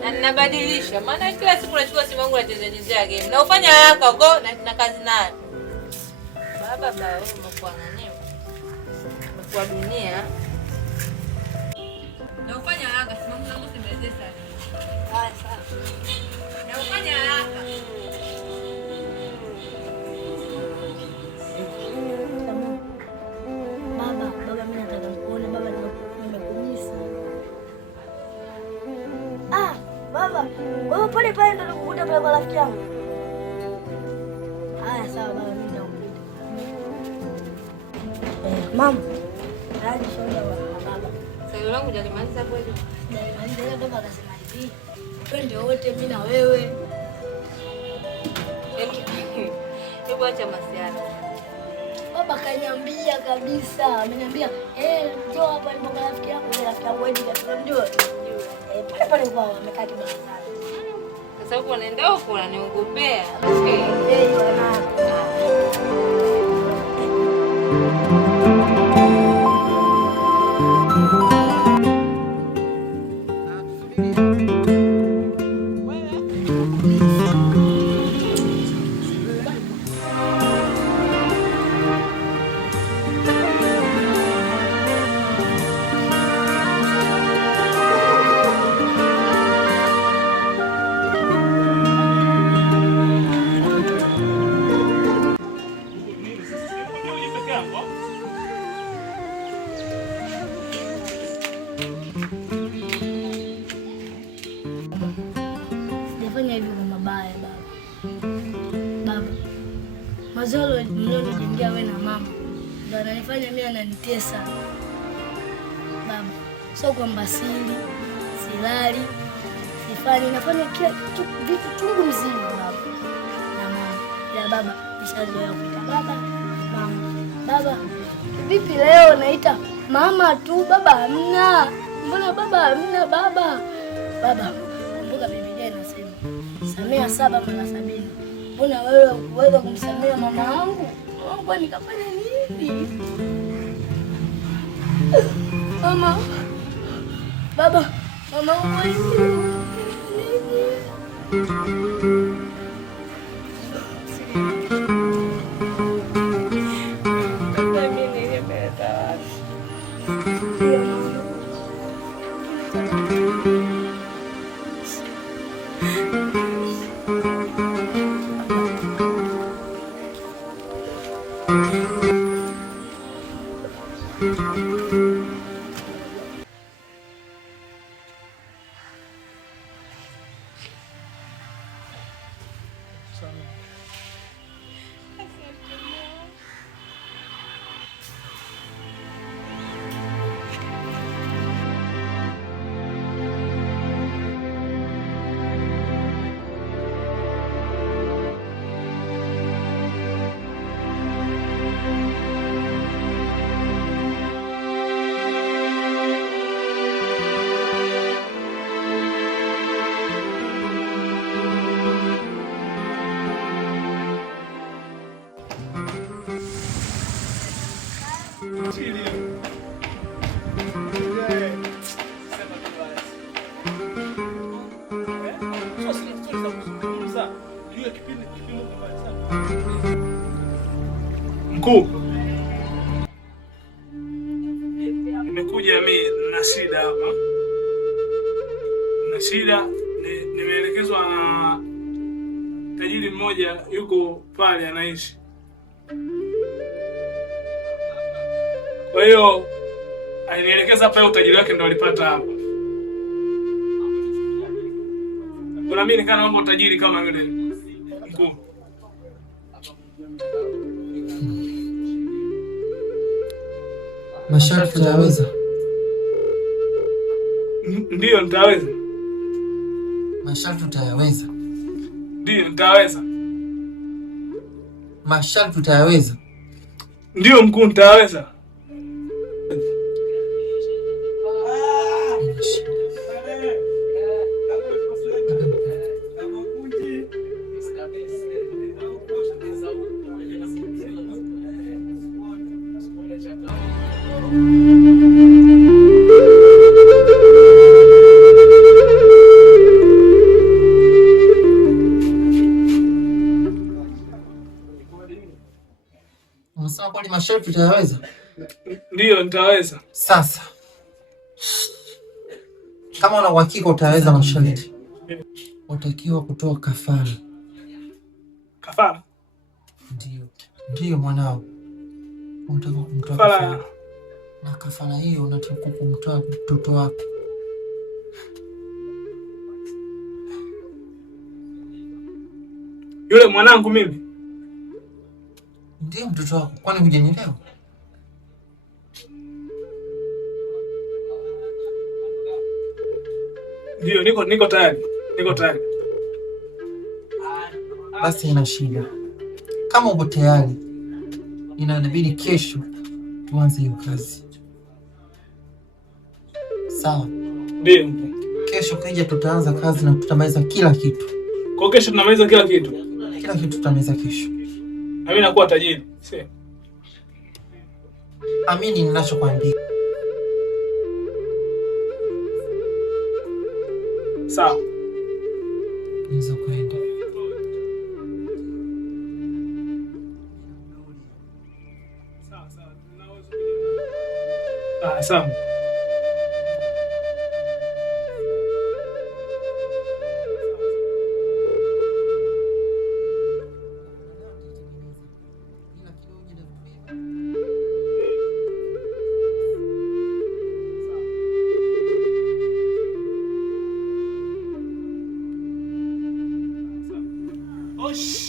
Na ninabadilisha maana kila siku nachukua simu yangu nachezea game. Na ufanya haraka uko na kazi nayo. Baba wewe umekuwa nani? Umekuwa dunia. Na ufanya haraka simu yangu simezea sana. Haya sawa. Na ufanya haraka. Baba mimi nataka kuona baba nimekumisa. Baba, wewe pale pale ndo nikukuta pale kwa rafiki yangu. Haya sawa baba mimi nakukuta. Mama. Hadi shoga wa baba. Sasa langu jalimaliza hapo hivi. Jalimaliza ile baba akasema hivi. Twende wote mimi na wewe. Hebu acha masiara. Baba kaniambia kabisa. Ameniambia, njoo hapa ni kwa rafiki yangu, rafiki yangu wewe tunamjua. Pale pale kwao amekaa kibarazani. Sasa huko unaenda huko unaniogopea. Sijafanya hivyo kwa mabaya baba. Baba, mazalo mlionijengea wewe na mama ndio ananifanya mimi ananitesa. Baba, sio kwamba silali, sifani, nafanya kila vitu chungu mzima baba. Na mama, ya baba, nishazoea kuita baba, mama. Baba, vipi leo naita mama tu, baba hamna? Mbona baba hamna baba? Baba, kumbuka Biblia inasema samea 7 mara 70. Mbona wewe huweza kumsamea mama yangu? Mungu nikafanya nini? Mama. Baba, mama wewe. Mkuu, nimekuja mimi na shida hapa. Na shida nimeelekezwa na tajiri mmoja yuko pale anaishi. Kwa hiyo alinielekeza hapa, utajiri wake ndo alipata hapa. Kuna mimi nikana mambo utajiri kama yule mkuu. Masharti tutayaweza? Ndiyo, nitaweza. Masharti tutayaweza? Ndiyo, nitaweza. Masharti tutayaweza? Ndiyo mkuu, nitaweza. Unasema kwani masharti tutayaweza? Ndiyo, nitaweza. Sasa kama una uhakika utaweza masharti, utakiwa kutoa kafara. Kafara? Ndiyo mwanao, unataka kumtoa kafara, na kafara hiyo unataka kumtoa mtoto wako. Yule mwanangu mimi? Ndiyo mtoto wako, kwani hujanielewa? Ndiyo, niko tayari. Niko tayari. Basi ina shida. Kama uko tayari, inabidi kesho tuanze hiyo kazi. Sawa? Ndiyo. Kesho kija tutaanza kazi na tutamaliza kila kitu. Kwa kesho tunamaliza kila kitu? Kila kitu tutamaliza kesho. Na mimi nakuwa tajiri. Si? Amini ninachokwambia. Sawa. Nizo kwenda. Sawa.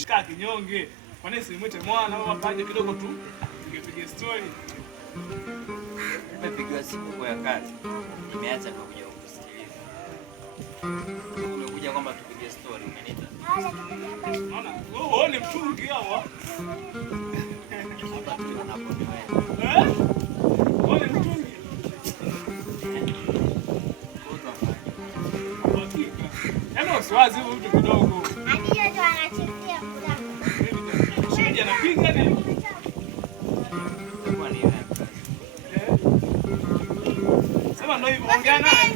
Kaa kinyonge. Kwa nini simwite mwana mama paje kidogo tu? Tupige story. Nimepigiwa simu kwa ya kazi. Nimeacha kwa kuja kukusikiliza. Umekuja kwamba tupige story, umeniita. Unaona? Wewe ni mtungi hawa. Hapa tu hapo ni wewe. Wewe ni mtungi. Yaani usiwazi hivi vitu kidogo. Hadi ndo anachezea kula. Shiji anapiga nini? Kwa ni wewe. Sema ndio hivyo, ongea naye.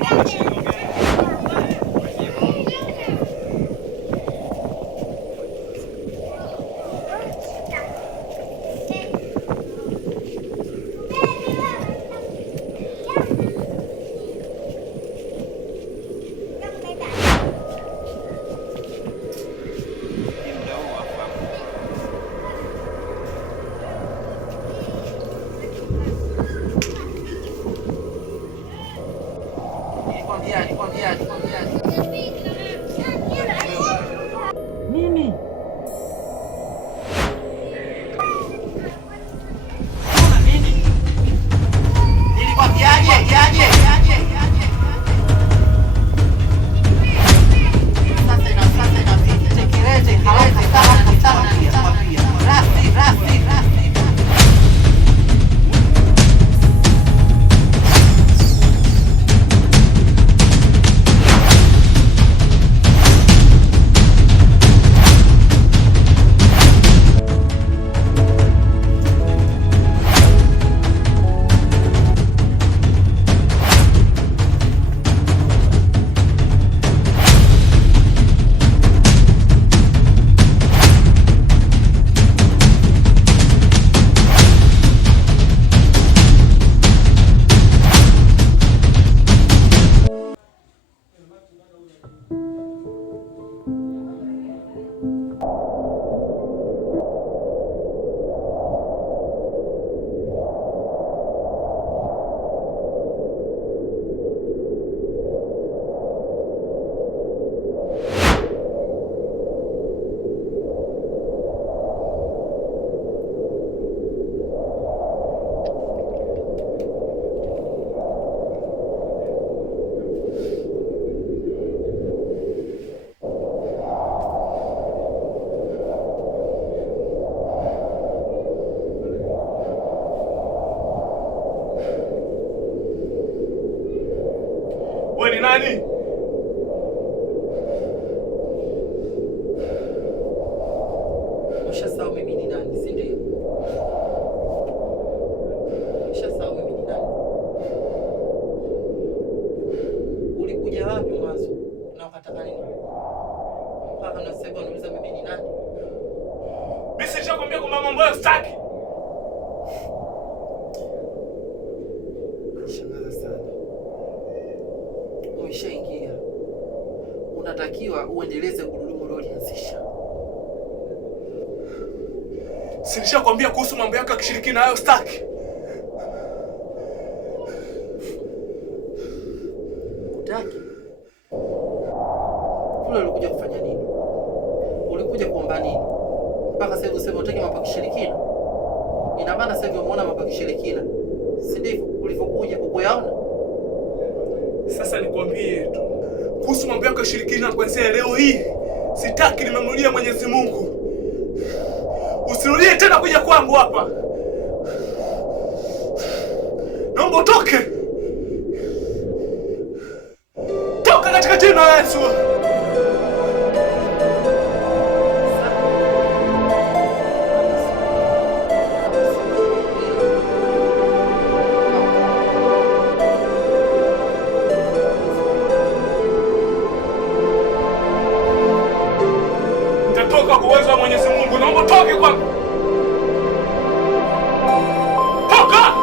Nini? nani? Ushasahau mimi ni nani, si ndio? Ushasahau mimi ni nani? Ulikuja wapi mwanzo na ukataka nini? Mpaka na sasa unauliza mimi ni nani? Mimi silishakwambia kwamba mambo hayo sitaki. Shangaza sana. Umeshaingia. Unatakiwa uendeleze gurudumu uliloanzisha. Silishakwambia kuhusu mambo yako ya kishirikina hayo sitaki. Utaki? Kule ulikuja kufanya nini? Ulikuja kuomba nini? Mpaka sasa hivi useme utaki mambo ya kishirikina. Ina maana sasa hivi umeona mambo ya kishirikina. Si ndivyo? Ulivyokuja kukuyaona? Sasa nikwambie tu kuhusu mambo yako ya kishirikina kuanzia leo hii. Sitaki, nimemrudia Mwenyezi Mungu. Usirudie tena kuja kwangu hapa. Naomba utoke. Toka katika jina la Yesu. Nitatoka kwa uwezo wa Mwenyezi Mungu. Naomba utoke kwangu. Toka!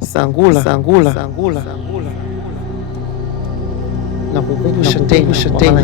Sangula, na kukumbusha tena